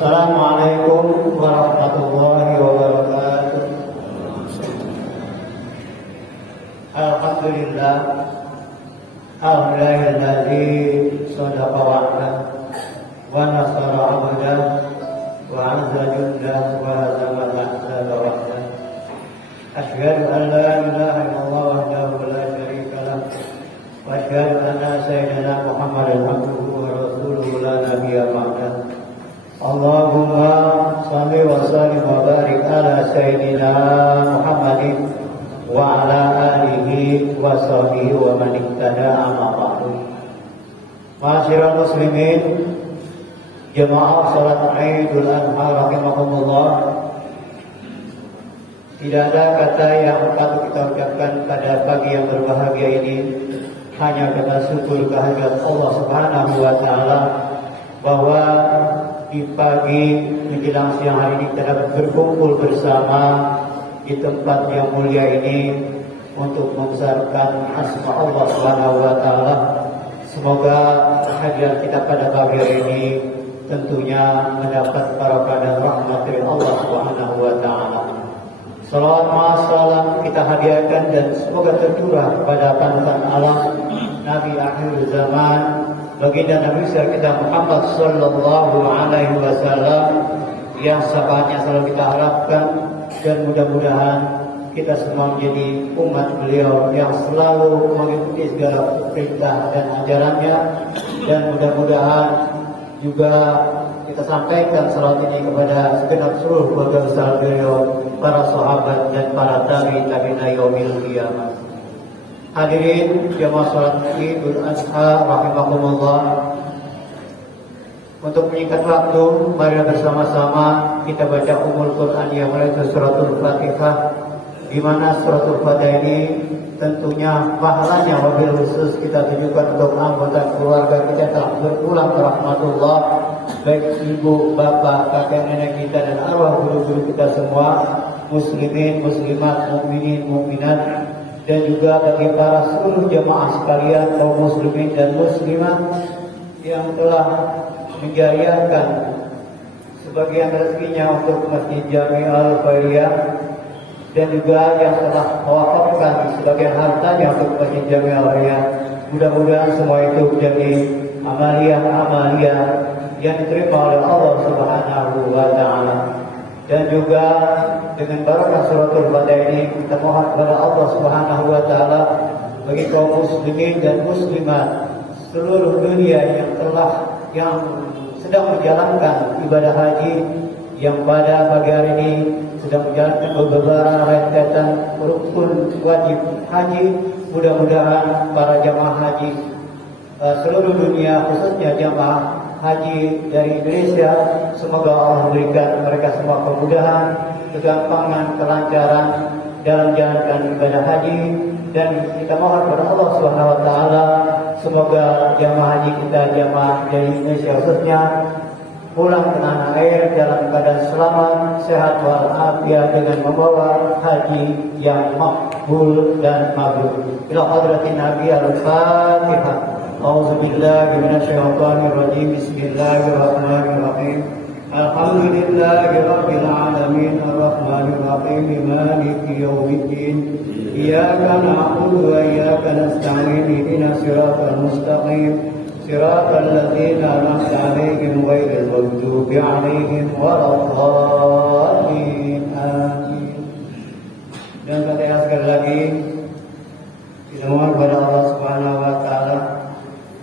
Assalamualaikum warahmatullahi wabarakatuh. Alhamdulillah, alhamdulillahilladzi shadaqa wa'dah wa nasara 'abdah wa 'azza jundah wa hazama al-ahzaba wahdah. Asyhadu an la ilaha illallah wahdahu la syarika lah wa asyhadu anna sayyidana Muhammadan abduhu wa rasuluhu la nabiyya ba'dah. Allahumma shalli wa sallim wa barik ala sayyidina Muhammadin wa ala alihi wa sahbihi wa man ihtada amma ba'du. Ma'asyiral muslimin, jemaah salat Idul Adha rahimakumullah. Tidak ada kata yang patut kita ucapkan pada pagi yang berbahagia ini, hanya kata syukur kehadirat Allah Subhanahu wa taala bahwa di pagi menjelang siang hari ini kita dapat berkumpul bersama di tempat yang mulia ini untuk membesarkan asma Allah Subhanahu wa taala. Semoga kehadiran kita pada pagi hari ini tentunya mendapat barokah dan rahmat dari Allah Subhanahu wa taala. Salawat salam kita hadiahkan dan semoga tercurah kepada panutan alam Nabi akhir zaman, baginda Nabi besar kita Muhammad sallallahu alaihi wasallam, yang syafaatnya selalu kita harapkan, dan mudah-mudahan kita semua menjadi umat beliau yang selalu mengikuti segala perintah dan ajarannya, dan mudah-mudahan juga kita sampaikan salawat ini kepada segenap seluruh keluarga besar beliau, para sahabat dan para tabi'in yaumil qiyamah. Hadirin jamaah salat Idul Adha rahimakumullah. Untuk menyingkat waktu, mari bersama-sama kita baca Ummul Quran yang mulai dari suratul Fatihah, di mana suratul Fatihah ini tentunya pahalanya wabil khusus kita tunjukkan untuk anggota keluarga kita telah berpulang ke rahmatullah, baik ibu, bapak, kakek, nenek kita dan arwah guru-guru kita semua, muslimin, muslimat, mukminin, mukminat, dan juga bagi para seluruh jemaah sekalian, kaum muslimin dan muslimat yang telah menjariahkan sebagian rezekinya untuk Masjid Jami Al-Khairiyah, dan juga yang telah mewakafkan sebagian hartanya untuk Masjid Jami Al-Khairiyah. Mudah-mudahan semua itu menjadi amalia-amalia yang diterima oleh Allah Subhanahu wa taala. Dan juga dengan barakah suratul Fatihah ini kita mohon kepada Allah Subhanahu wa taala bagi kaum muslimin dan muslimat seluruh dunia yang sedang menjalankan ibadah haji, yang pada pagi hari ini sedang menjalankan beberapa rentetan rukun wajib haji. Mudah-mudahan para jamaah haji seluruh dunia, khususnya jamaah haji dari Indonesia, semoga Allah berikan mereka semua kemudahan, kegampangan, kelancaran dalam menjalankan ibadah haji. Dan kita mohon kepada Allah Subhanahu wa taala semoga jamaah haji kita, jamaah dari Indonesia khususnya, pulang ke tanah air dalam keadaan selamat, sehat walafiat, dengan membawa haji yang makbul dan mabrur. Ila hadratin Nabi al-Fatihah. A'udzu billahi minasyaitonir rajim. Bismillahirrahmanirrahim. Alhamdulillahi rabbil alamin arrahmanir rahim maliki yaumiddin. Iyyaka na'budu wa iyyaka nasta'in ihdinas siratal mustaqim siratal ladzina an'amta 'alaihim ghairil maghdubi 'alaihim waladdallin. Amin. Dan Fatihah sekali lagi kita mohon kepada Allah Subhanahu wa taala,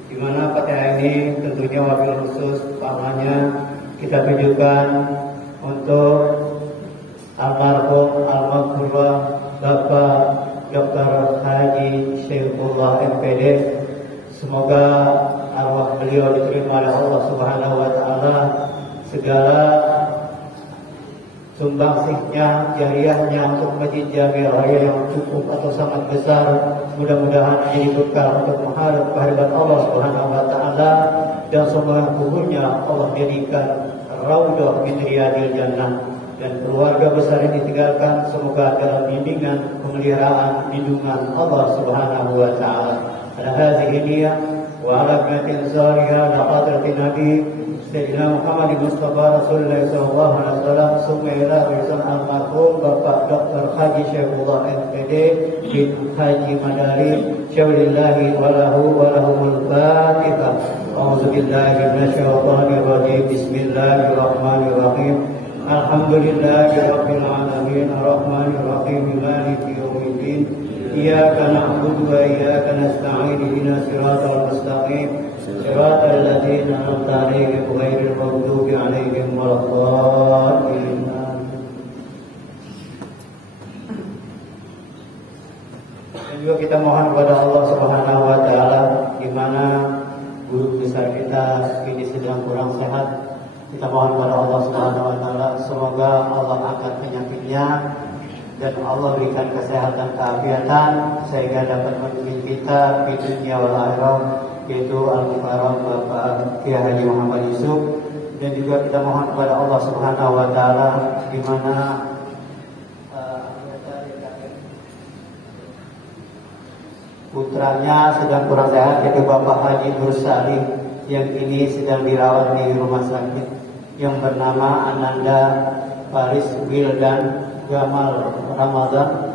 di mana Fatihah ini tentunya wabil khusus pahalanya kita tujukan untuk almarhum almarhumah Bapak Dr. Haji Syekhullah MPD. Semoga arwah beliau diterima oleh Allah Subhanahu wa taala, segala sumbangsihnya, jariahnya untuk Masjid Jami Al-Khairiyah yang cukup atau sangat besar, mudah-mudahan menjadi bekal untuk mengharap kehadiran Allah Subhanahu wa taala, dan semoga kuburnya Allah jadikan raudhah min riyadil jannah, dan keluarga besar yang ditinggalkan semoga dalam bimbingan, pemeliharaan, lindungan Allah Subhanahu wa taala. Ala hadhihi niyah وعلى ابنة صالحة لحضرة النبي سيدنا Muhammad Mustafa Rasulullah sallallahu alaihi wasallam summa ila rizal almarhum Bapak Dr. Haji Syaifullah MPD bin Haji Madari syaulillahi walahu walahumul fatihah. A'udzu billahi minasyaitonir rajim. Bismillahirrahmanirrahim. Alhamdulillahi rabbil alamin arrahmanir rahim maliki yaumiddin. Iyyaka na'budu wa iyyaka nasta'in ihdinas siratal mustaqim siratal ladzina an'amta 'alaihim ghairil maghdubi 'alaihim waladdallin. Dan juga kita mohon kepada Allah Subhanahu wa taala, di mana guru besar kita ini sedang kurang sehat. Kita mohon kepada Allah Subhanahu wa taala semoga Allah angkat penyakitnya dan Allah berikan kesehatan keafiatan sehingga dapat memimpin kita di dunia wal akhirah, yaitu Al-Mukarram Bapak Kiai Haji Muhammad Yusuf. Dan juga kita mohon kepada Allah Subhanahu wa taala di mana putranya sedang kurang sehat, yaitu Bapak Haji Nur Salih yang ini sedang dirawat di rumah sakit yang bernama Ananda Faris Wildan Gamal Ramadan.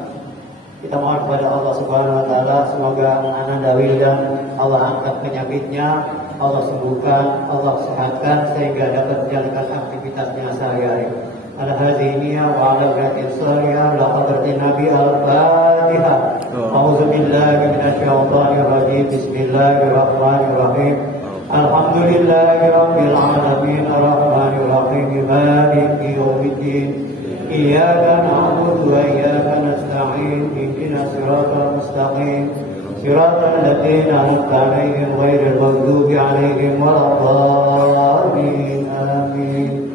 Kita mohon kepada Allah Subhanahu wa taala semoga Ananda Wildan Allah angkat penyakitnya, Allah sembuhkan, Allah sehatkan sehingga dapat menjalankan aktivitasnya sehari-hari. Ala hadiniya wa ala barakin salihah la hadratin Nabi al-Fatihah. A'udzu billahi minasyaitonir rajim. Bismillahirrahmanirrahim. Alhamdulillahi rabbil alamin arrahmanir rahim maliki yaumiddin. Iyyaka na'budu wa iyyaka nasta'in ihdinas siratal mustaqim siratal ladzina an'amta 'alaihim ghairil maghdubi 'alaihim waladdallin. Amin.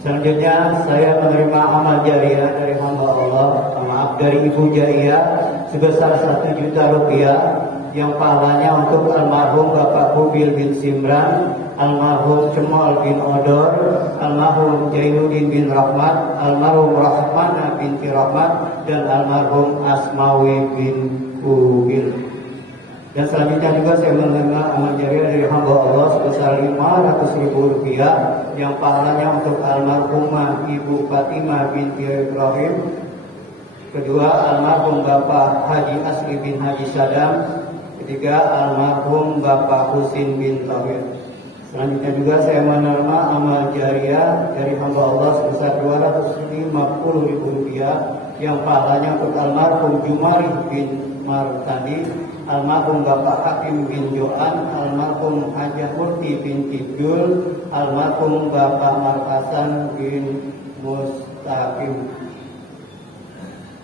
Selanjutnya saya menerima amal jariah dari hamba Allah, maaf dari Ibu Jariah sebesar 1 juta rupiah yang pahalanya untuk almarhum Bapak Bubil bin Simran, almarhum Cemal bin Odor, almarhum Jainuddin bin Rahmat, almarhum Rahmana binti Rahmat, dan almarhum Asmawi bin Bubil. Dan selanjutnya juga saya menerima amal jariah dari hamba Allah sebesar 500.000 rupiah yang pahalanya untuk almarhumah Ibu Fatimah binti Ibrahim, kedua almarhum Bapak Haji Asli bin Haji Sadam, ketiga almarhum Bapak Husin bin Tauhid. Selanjutnya juga saya menerima amal jariah dari hamba Allah sebesar 250.000 rupiah yang pahalanya untuk almarhum Jumari bin Martani, almarhum Bapak Hakim bin Joan, almarhum Hajah Murti bin Kidul, almarhum Bapak Markasan bin Mustaqim.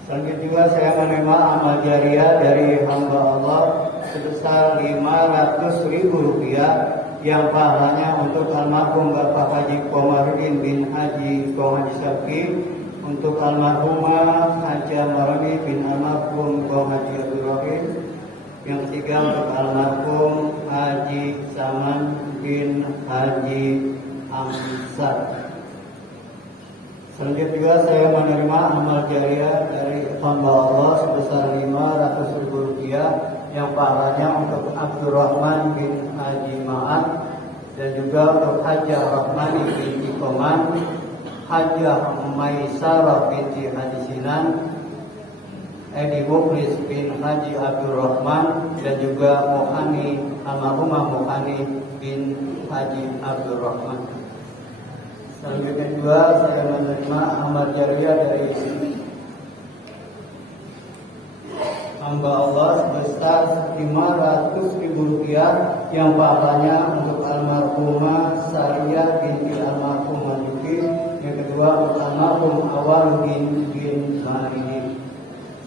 Selanjutnya juga saya menerima amal jariah dari hamba Allah sebesar 500.000 rupiah yang pahalanya untuk almarhum Bapak Haji Komarudin bin Haji Kohaji Safi, untuk almarhumah Haja Marami bin almarhum Kohaji Abdul Rahim, yang ketiga untuk almarhum Haji Saman bin Haji Amsar. Selanjutnya juga saya menerima amal jariah dari hamba Allah sebesar 500.000 rupiah yang pahalanya untuk Abdurrahman bin Haji Ma'an, dan juga untuk Hajah Rahmani binti Koman, Hajah Maisarah binti Haji Sinan, Edi Muklis bin Haji Abdurrahman, dan juga Muhani almarhumah Muhani bin Haji Abdurrahman. Selanjutnya juga saya menerima amal jariah dari hamba Allah sebesar 500.000 rupiah yang pahalanya untuk almarhumah Sariyah binti almarhum Majuki, yang kedua untuk almarhum Awaluddin bin Marini.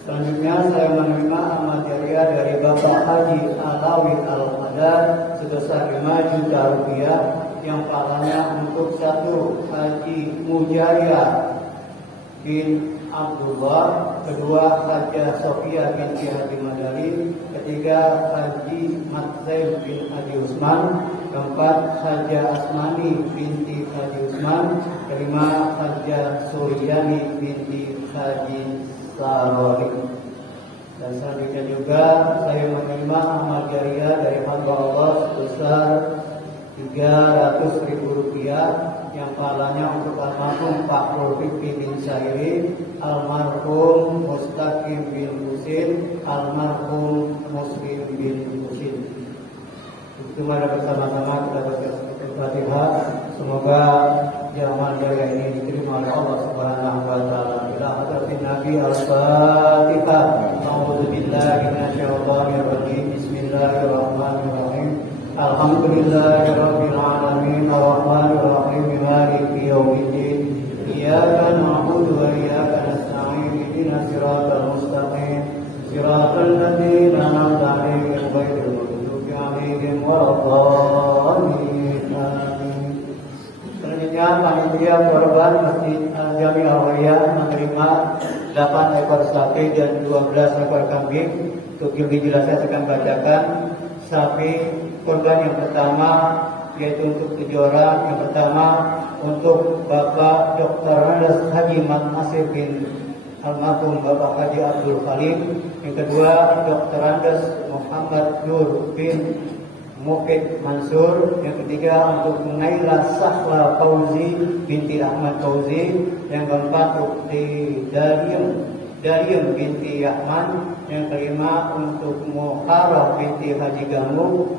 Selanjutnya saya menerima amal jariah dari Bapak Haji Alawi Al-Hadar sebesar 5 juta rupiah yang pahalanya untuk satu Haji Mujaria bin Abdullah, kedua Hajah Sofia binti Haji Madari, ketiga Haji Matzaim bin Haji Usman, keempat Hajah Asmani binti Haji Usman, kelima Hajah Suryani binti Haji Sarori. Dan selanjutnya juga saya menerima amal jariah dari hamba Allah sebesar 300.000 rupiah yang pahalanya untuk almarhum Pak Fikri bin Sairi, almarhum Mustaqim bin Husin, almarhum Muslim bin Husin. Itu mari bersama-sama kita baca Al-Fatihah. Semoga amal jariah ini diterima oleh Allah Subhanahu wa taala. Ila hadratin Nabi Al-Fatihah. A'udzu billahi minasyaitonir rajim. Bismillahirrahmanirrahim. Alhamdulillahirabbil alamin arrahmanir rahim maliki yaumiddin. Iyyaka na'budu wa iyyaka nasta'in. Ihdinas siratal mustaqim. Siratal ladzina an'amta 'alaihim ghairil maghdubi 'alaihim waladdallin. Selanjutnya panitia korban Masjid Al-Jami Al-Waya menerima 8 ekor sapi dan 12 ekor kambing. Untuk lebih jelas saya akan bacakan. Sapi korban yang pertama yaitu untuk 7 orang. Yang pertama untuk Bapak Dr. Randes Haji Mat Asir bin almarhum Bapak Haji Abdul Khalim. Yang kedua Dr. Randes Muhammad Nur bin Mukid Mansur. Yang ketiga untuk Naila Sahla Fauzi binti Ahmad Fauzi. Yang keempat Ukti Dariem binti Yahman. Yang kelima untuk Muharrah binti Haji Gamu.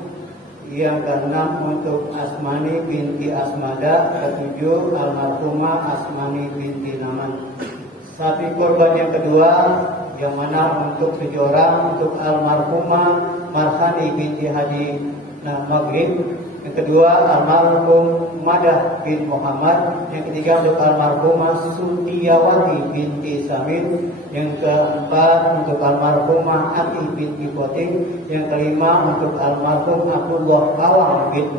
Yang keenam untuk Asmani binti Asmada. Ketujuh almarhumah Asmani binti Naman. Sapi korban yang kedua yang mana untuk 7 orang untuk almarhumah Marhani binti Haji Maghrib. Yang kedua almarhum Madah bin Muhammad. Yang ketiga untuk almarhumah Sutiyawati binti Samit. Yang keempat untuk almarhumah Ati binti Koting. Yang kelima untuk almarhum Abdullah Kawang bin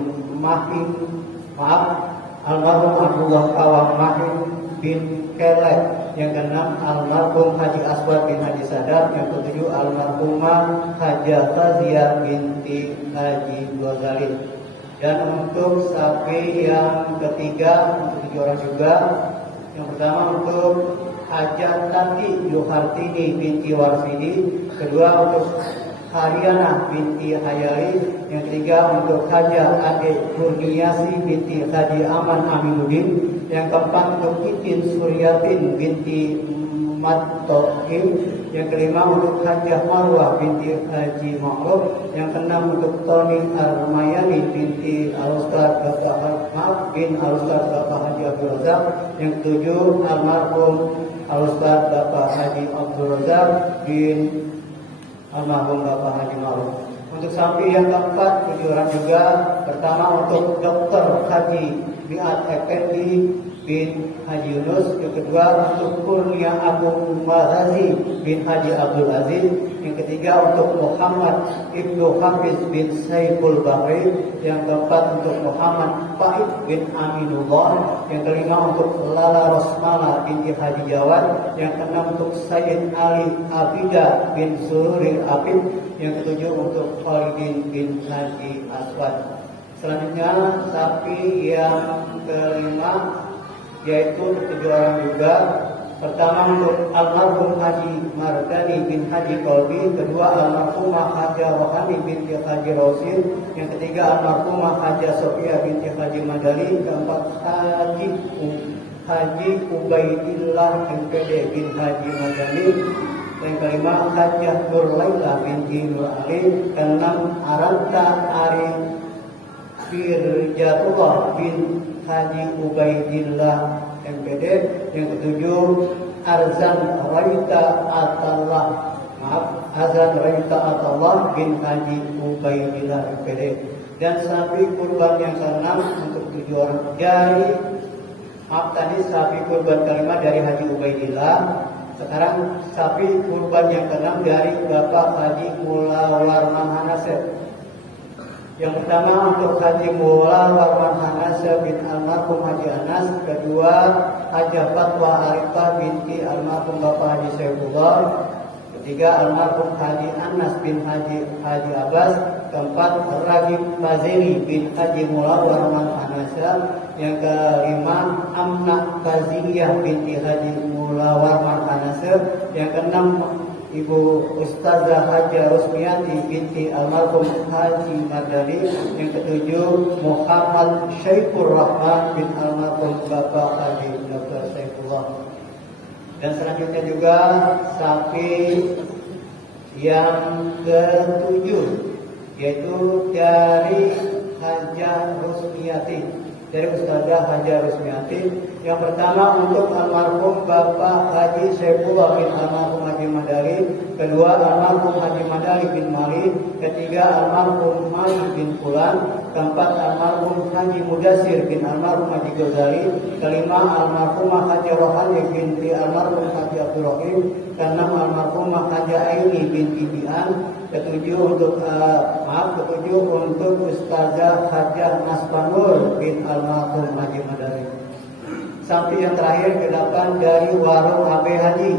almarhum Abdullah Kawang Mahim bin Kelek. Yang keenam almarhum Haji Aswad bin Haji Sadar. Yang ketujuh almarhumah Hajah Tazia binti Haji Ghazali. Dan untuk sapi yang ketiga untuk 7 orang juga. Yang pertama untuk Hajah Tati Yuhartini binti Warsidi. Kedua untuk Haryana binti Hayari. Yang ketiga untuk Hajah Ade Kurniasi binti Haji Aman Aminuddin. Yang keempat untuk Itin Suryatin binti Mattohim. Yang kelima untuk Hajah Marwah binti Haji Ma'ruf. Yang keenam untuk Tony Armayani binti Al-Ustaz Bapak bin Al-Ustaz Bapak Haji Abdul Razak. Yang ketujuh almarhum Al-Ustaz Bapak Haji Abdul Razak bin almarhum Bapak Haji Ma'ruf. Untuk sapi yang keempat 7 orang juga. Pertama untuk Dr. Haji Biat Effendi bin Haji Yunus. Yang kedua untuk Kurnia Abu Mahazi bin Haji Abdul Aziz. Yang ketiga untuk Muhammad Ibnu Hafiz bin Saiful Bahri. Yang keempat untuk Muhammad Fahid bin Aminullah. Yang kelima untuk Lala Rosmala binti Haji Jawad. Yang keenam untuk Sayyid Ali Abida bin Sururi Abid. Yang ketujuh untuk Khalidin bin Haji Aswad. Selanjutnya sapi yang kelima yaitu 7 orang juga. Pertama untuk almarhum Haji Mardani bin Haji Kolbi. Kedua almarhumah Hajah Rohani binti Haji Rosin. Yang ketiga almarhumah Hajah Sofia binti Haji Madani. Keempat Haji Ubaidillah MPD bin Haji Madani. Yang kelima Hajah Nur Laila binti Nur Ali. Keenam Aranta Ari Firjatullah bin Haji Ubaidillah MPD. Yang ketujuh Azan Raita Atallah bin Haji Ubaidillah MPD. Dan sapi kurban yang keenam untuk 7 orang tadi sapi kurban kelima dari Haji Ubaidillah. Sekarang sapi kurban yang keenam dari Bapak Haji Mula Warman Hanasep. Yang pertama untuk Haji Mula Warman Hanasep bin almarhum Haji Anas. Kedua Hajah Fatwa Arifah binti almarhum Bapak Haji Saifullah. Ketiga almarhum Haji Anas bin Haji Abbas. Keempat Ragib Fazeli bin Haji Mula Warman Hanasep. Yang kelima Amna Faziliyah binti Haji Mula Warman Hanasep. Yang keenam Ibu Ustazah Haja Rusmiati binti almarhum Haji Madani. Yang ketujuh Muhammad Syaifur Rahman bin almarhum Bapak Haji Dr. Saifullah. Dan selanjutnya juga sapi yang ketujuh, yaitu dari Haja Rusmiati, dari Ustazah Haja Rusmiati. Yang pertama untuk almarhum Bapak Haji Saifullah bin almarhum Haji Madari, kedua almarhum Haji Madari bin Mali, ketiga almarhum Mali bin Fulan, keempat almarhum Haji Mudasir bin almarhum Haji Ghazali, kelima almarhumah Haji Rohani binti almarhum Haji Abdul Rahim, keenam almarhumah Haji Aini binti Bian, ketujuh untuk Ustazah Hajah Nasbanur bin almarhum Haji Madari. Sampai yang terakhir ke-8 dari warung AB Haji.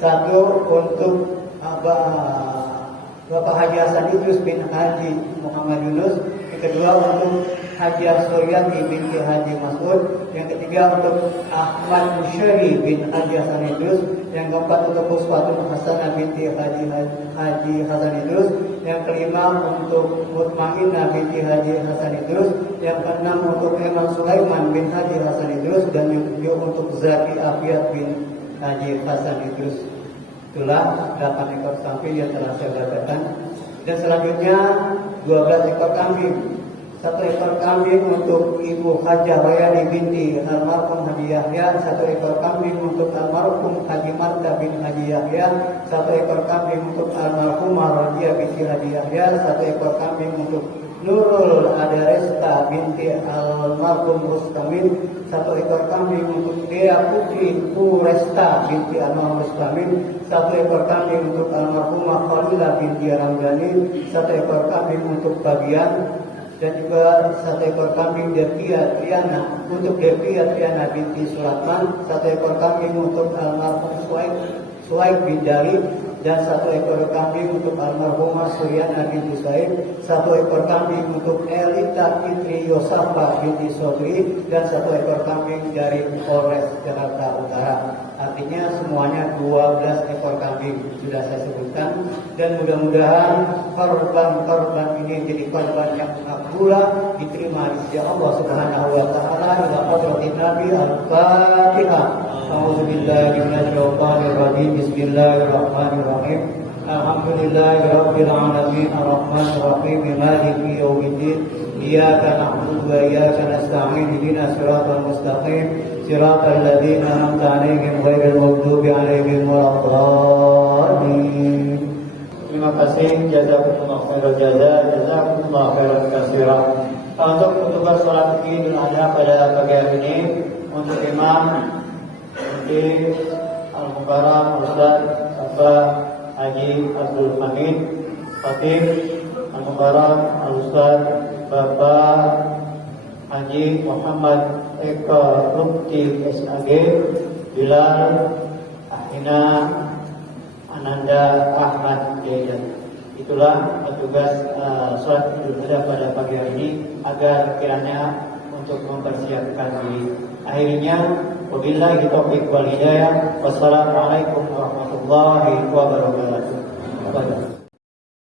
Satu untuk Bapak Haji Hasan Idrus bin Haji Muhammad Yunus. Yang kedua untuk Haji Suryati binti Haji Mas'ud. Yang ketiga untuk Ahmad Musyari bin Haji Hasan Idrus. Yang keempat untuk Uswatun Hasanah binti Haji Hasan Idrus. Yang kelima untuk Mutmainah binti Haji Hasan Idrus. Yang keenam untuk Imam Sulaiman bin Haji Hasan Idrus. Dan yang ketujuh untuk Zaki Afiat bin Haji Hasan Idrus. Itulah 8 ekor sapi yang telah saya bacakan. Dan selanjutnya 12 ekor kambing. 1 ekor kambing untuk Ibu Hajah Bayani binti almarhum Haji Yahya. 1 ekor kambing untuk almarhum Haji Marta bin Haji Yahya. 1 ekor kambing untuk almarhumah Radia binti Haji Yahya. 1 ekor kambing untuk Nurul Adaresta binti almarhum Mustamin. 1 ekor kambing untuk Dea Putri Puresta binti almarhum Mustamin. 1 ekor kambing untuk almarhumah Khalila binti Ramdhani. 1 ekor kambing untuk bagian. Dan juga 1 ekor kambing Devia Triana untuk Devia Triana binti Suratman. 1 ekor kambing untuk almarhum Suaib bin Dari. Dan 1 ekor kambing untuk almarhumah Suryana binti Saib. 1 ekor kambing untuk Elita Fitri Yosafa binti Sodri. Dan 1 ekor kambing dari Polres Jakarta Utara. Artinya semuanya 12 ekor kambing sudah saya sebutkan. Dan mudah-mudahan korban-korban ini jadi korban yang makbulah, diterima di sisi Allah Subhanahu wa taala. Ila hadratin Nabi Al-Fatihah. A'udzubillahi minasyaitonir rajim. Bismillahirrahmanirrahim. Alhamdulillahirabbil alamin arrahmanir rahim maliki yaumiddin. Iyyaka na'budu wa iyyaka nasta'in. Ihdinas siratal mustaqim. Siratal ladzina an'amta 'alaihim ghairil maghdubi 'alaihim waladdallin. Terima kasih, jazakumullah khairan jazakumullah khairan katsiran. Untuk petugas salat Idul Adha pada pagi hari ini, untuk imam di Al-Mukarram Ustaz Bapak Haji Abdul Hamid, Khatib Al-Mukarram Ustaz Bapak Haji Muhammad Eka Lukti SAG, Bilal Ahina Ananda Ahmad Dejan. Itulah petugas sholat Idul Adha pada pagi hari ini agar kiranya untuk mempersiapkan diri. Akhirnya, wabillahi taufiq wal hidayah. Wassalamualaikum warahmatullahi wabarakatuh.